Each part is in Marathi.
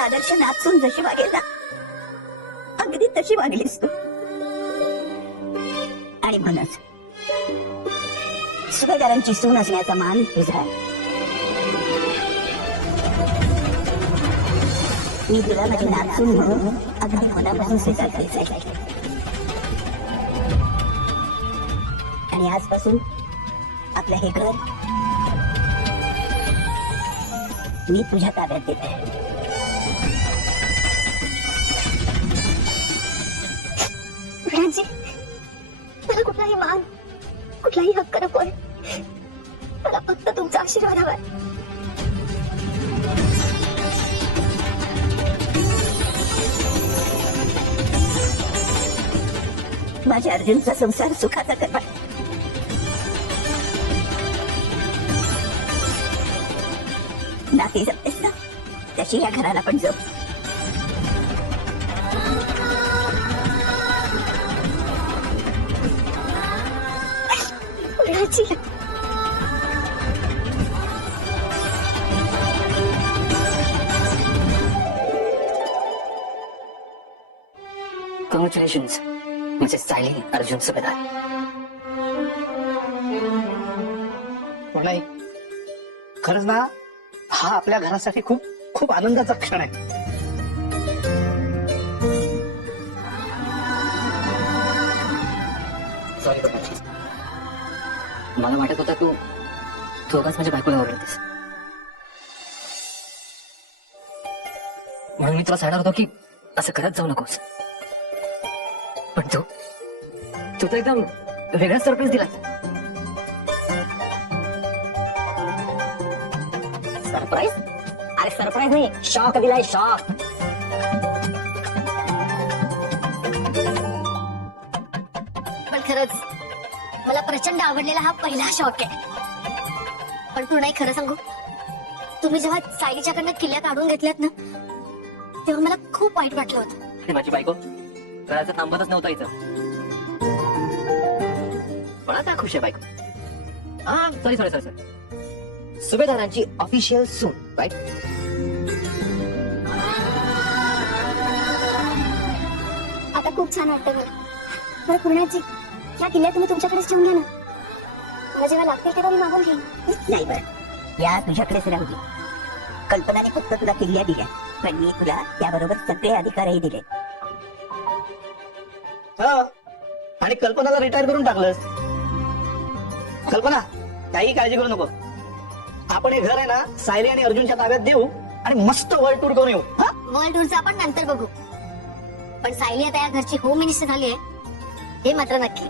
आदर्श नाचून जशी वागेल ना अगदी तशी वागलीस तू. आणि म्हणच सुभेदारांची सून असण्याचा मान तुझा मी तुला माझी नाचून म्हणून अगदी मनापासून स्वीकार करायचं आणि आजपासून आपलं हे घर मी तुझ्या ताब्यात देते. विराजी मला कुठलाही मान कुठलाही हक्क नकोय मला फक्त तुमचा आशीर्वाद हवाय माझ्या अर्जुनचा संसार सुखाचा करवा. नाती जपतेस ना? तशी या घराला पण जाऊ विराजी कॉंग्रॅच्युलेशन्स म्हणजे सायली अर्जुन सुभेदार नाही खरंच ना? हा आपल्या घरासाठी खूप खूप आनंदाचा क्षण आहे. सॉरी मला वाटत होता तू तू माझ्या बायकोला आवडतेस म्हणून मी तुला सांगणार होतो की असं करत जाऊ नकोस. पण तू तू तर एकदम वेगळा सरप्राईज दिला सरप्राईज अरे सरप्राईज नाही शॉक दिलाय शॉक पण खरंच मला प्रचंड आवडलेला हा पहिला शॉक आहे. पण तू नाही खरं सांगू? तुम्ही जेव्हा सायलीच्याकडनं किल्ल्या काढून घेतल्यात ना तेव्हा मला खूप वाईट वाटलं होतं. आणि माझी बायको घराचं थांबतच नव्हता इथं. पण आता खुश आहे बायको. हा सॉरी सॉरी सॉरी सॉरी सुभेदारांची ऑफिशियल सून राईट खूप छान वाटतं मला बरं पूर्णाजी या किल्ल्या तुम्ही तुमच्याकडेच ठेवून घ्या ना. मला जेव्हा लागतील तेव्हा मी मागून घेईन. नाही बरं. या तुझ्याकडेच राहू दे. कल्पनाने फक्त तुला किल्ल्या दिल्या पण मी तुला त्याबरोबर सगळे अधिकारही दिले. हा. आणि कल्पनाला रिटायर करून टाकलंस. कल्पना काही काळजी करू नको. आपण हे घर आहे ना सायली आणि अर्जुनच्या ताब्यात देऊ आणि मस्त वर्ल्ड टूर करून येऊ. हा? वर्ल्ड टूरचं आपण नंतर बघू. पण सायली आता या घरची होम मिनिस्टर झाली आहे. हे मात्र नक्की.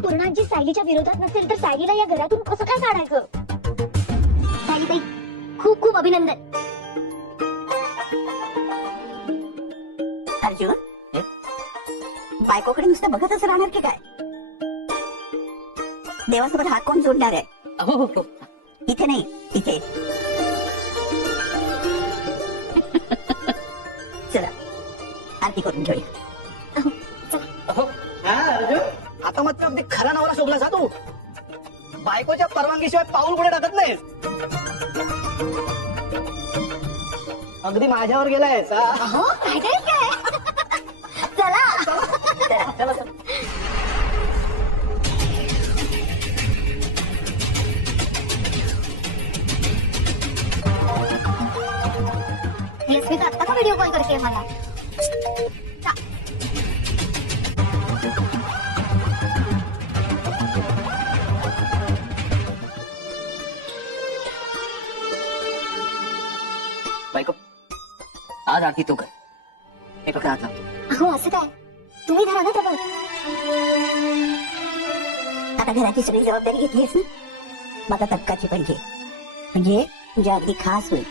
पूर्णाजी सायलीच्या विरोधात नसेल तर सायलीला या घरातून कसं काय काढायचं? सायलीताई खूप खूप अभिनंदन. अर्जुन? बायकोकडे नुसतं बघतच राहणार की काय? देवासोबत हात कोण जोडणार आहे? हो हो हो. इथे नाही इथे. चला. आरती करून हा, अर्जुन आता मात्र अगदी खरा नवरा शोधला जा तू. बायकोच्या परवानगीशिवाय पाऊल पुढे टाकत नाही अगदी माझ्यावर गेलाय हो? काहीतरी काय? चला. चला चला. मी तर आत्ता का व्हिडिओ कॉल करते मला बायको आज आरती तू कर. मी फक्त हात लावतो. अहो असं काय? तुम्ही धरा ना जवळ आता घराची सगळी जबाबदारी घेतलीस ना? आता तक्काची पण घे. म्हणजे तुझ्या अगदी खास होईल.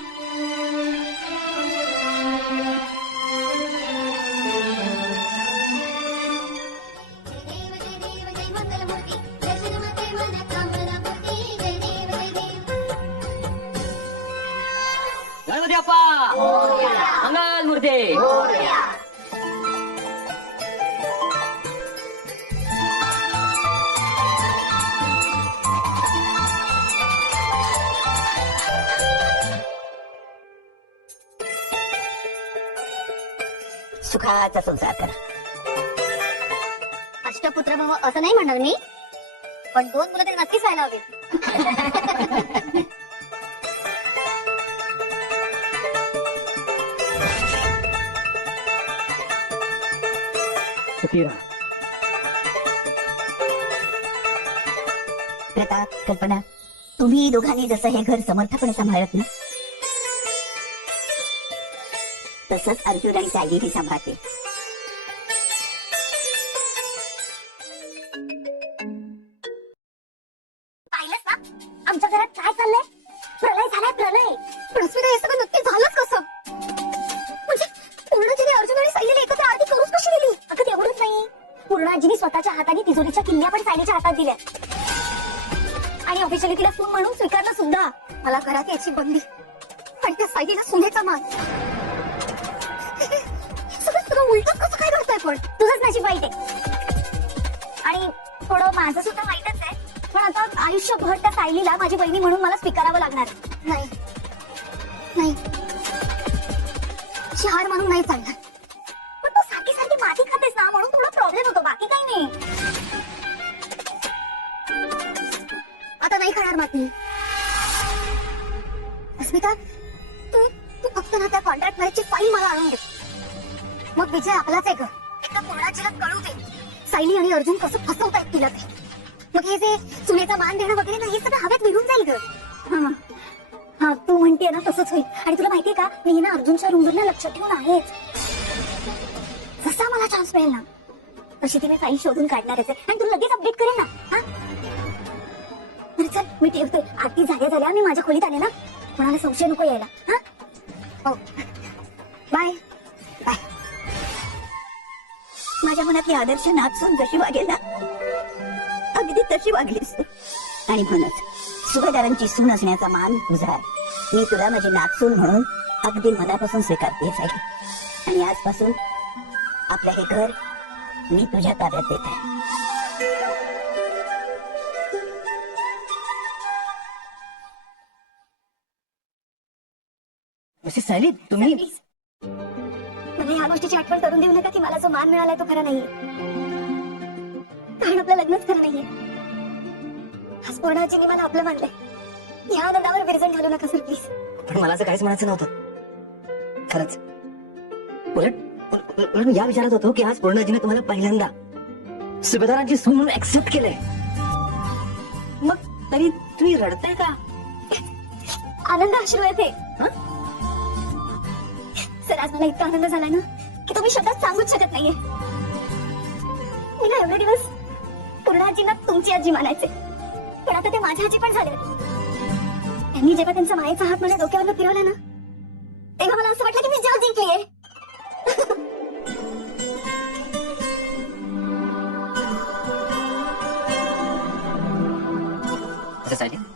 सुखाचा संसार करा. अष्टपुत्र भाव असं नाही म्हणणार मी पण दोन मुलं तरी नक्कीच व्हायला हवी प्रताप कल्पना तुम्ही दोघांनी जसं हे घर समर्थपणे सांभाळत ना? तसंच अर्जुन आणि सायली हे सांभाळते पाहिलंच ना आमच्या घरात काय चाललंय? प्रलय झालाय प्रलय. पण अस्मिता हे सगळं नक्की झालंच कसं? म्हणजे पूर्णाजीने अर्जुन आणि सायलीला एकत्र आरती करूच कशी दिली? अगं तेवढंच नाही. पूर्णाजीने स्वतःच्या हाताने तिजोरीच्या किल्ल्या पण सायलीच्या हातात दिल्या आणि ऑफिशियली तिला सून म्हणून स्वीकारलं सुद्धा. मला घरात याची बंदी. आणि त्या सायलीला सुनेचा मान. सगळं सगळं उलट कसं काय करतोय पण? तुझंच नशीब वाईट आहे. आणि थोडं माझं सुद्धा वाईटच आहे. पण आता आयुष्यभर त्या सायलीला माझी बहिणी म्हणून मला स्वीकारावं लागणार नाही. नाही. अशी हार म्हणून नाही चालणार. पण तू सारखी सारखी माती खातेस ना म्हणून थोडा प्रॉब्लेम होतो. बाकी काही नाही. आता नाही खाणार माती. अस्मिता तू तू फक्त ना त्या कॉन्ट्रॅक्ट मॅरेजची फाईल मला आणून दे. मग विजय आपलाच आहे ग. एकदा कोणाचीला कळू दे. सायली आणि अर्जुन कसं फसवतायत तिला ते. मग हे जे सुनेचा मान देणं वगैरे ना हे सगळं हवेत विरून जाईल ग. हा. तू म्हणते ना तसंच होईल. आणि तुला माहितीये का मी ना अर्जुनच्या रूमवर लक्ष ठेवून आहेच जसा मला चान्स मिळेल ना तशी ती मी फाईल शोधून काढणारच आहे. आणि तुला लगेच अपडेट करेल ना हा? चल मी ठेवते आरती झाल्या झाल्या मी माझ्या खोलीत आले ना. कोणाला संशय नको यायला हा? हो. बाय बाय माझ्या मनातली आदर्श नाचून जशी वागेल ना अगदी तशी वागलीस तू. आणि म्हणूनच सुभेदारांची सून असण्याचा मान तुझा. मी तुला माझी नाचून म्हणून अगदी मनापासून स्वीकारते आहे. आणि आजपासून आपलं हे घर मी तुझ्या ताब्यात देत आहे. सायली तुम्ही गोष्टीची आठवण करून देऊ नका की मला जो मान मिळालाय तो खरा नाहीये. कारण आपलं लग्नच खरं नाहीये. आज पूर्णाजीने मला आपलं मानलंय. या आनंदावर विरजण घालू नका सर प्लीज पण मला असं काहीच म्हणायचं नव्हतं. खरंच. उलट उल- उल- उलट मी या विचारात होतो की आज पूर्णजीने तुम्हाला पहिल्यांदा सुभेदारांची सून म्हणून ऍक्सेप्ट केलंय. मग तरी तुम्ही रडताय का? आनंद अश्रू आहे. ते हं? सर आज मला इतका आनंद झालाय ना? तुम्ही शब्दात सांगूच शकत नाहीये. मी ना एवढे दिवस पूर्णाजींना तुमची आजी मानायचे. पण आता ते माझ्या आजी पण झाले. त्यांनी जेव्हा त्यांचा मायेचा हात माझ्या डोक्यावर फिरवला ना तेव्हा मला असं वाटलं की मी जग जिंकलीये. असं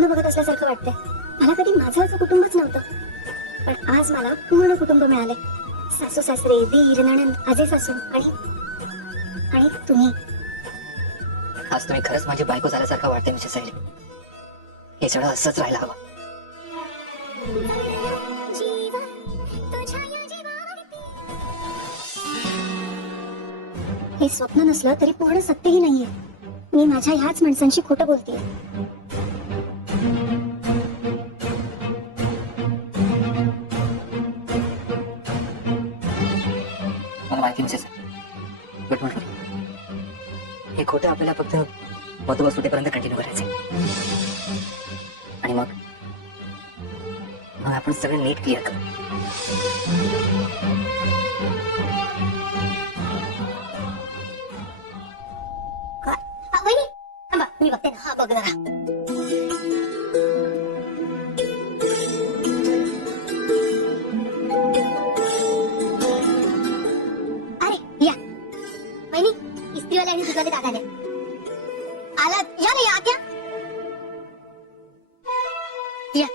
स्वप्न बघत असल्यासारखं वाटतंय. मला कधी माझं असं कुटुंबच नव्हतं. पण आज मला पूर्ण कुटुंब मिळाले सासू सासरे दीर नणंद अजय सासू आणि आणि तुम्ही. आज तुम्ही खरंच माझी बायको झाल्यासारखं वाटतंय मिसेस सायली. हे सगळं असंच राहायला हवं. हे स्वप्न नसलं तरी पूर्ण सत्यही नाहीये. मी माझ्या ह्याच माणसांशी खोटं बोलते मला माहिती बट म्हटलं हे खोटं आपल्याला फक्त मधुबा सुटेपर्यंत कंटिन्यू करायचं आणि मग? मग आपण सगळं नीट क्लिअर करू. ललित आला या ना या आत्या. या.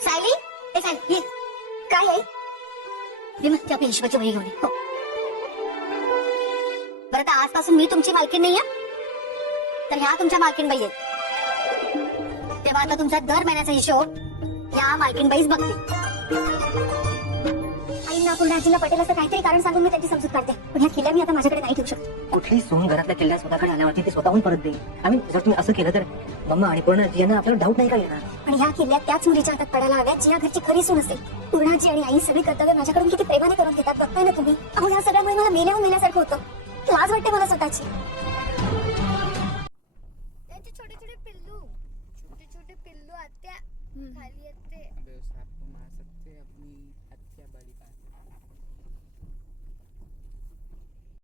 सायली? ए ये. काय आहे? घेऊन ये. हो. बरं आता आजपासून मी तुमची मालकी नाही आहे तर ह्या तुमच्या मालकीणबाई आहेत. तेव्हा आता तुमचा दर महिन्याचा हिशोब या मालकीणबाईच बघते. आजीला पटेल असं काहीतरी कारण सांगून मी त्यांची समजूत काढते. पण ह्या किल्ल्या मी आता माझ्याकडे नाही ठेवू शकत. कुठली सून घरातल्या किल्ल्या स्वतःकडे आल्यावरती ते स्वतःहून परत देईल. आम्ही जर तुम्ही असं केलं तर मम्मा आणि पूर्ण यांना आपल्याला डाऊट नाही का येणार? पण ह्या किल्ल्यात त्याच मुलीच्या हातात पडायला हव्यात जी या घरची खरी सून असेल. पूर्णाची आणि आई सगळी कर्तव्य माझ्याकडून किती प्रेमाने करून घेतात बघताय ना तुम्ही? अहो ह्या सगळ्यामुळे मला मेल्याहून मेल्यासारखं होतं. लाज वाटते मला स्वतःची. त्यांचे छोटे छोटे पिल्लू. छोटे छोटे पिल्लू आत्या खाली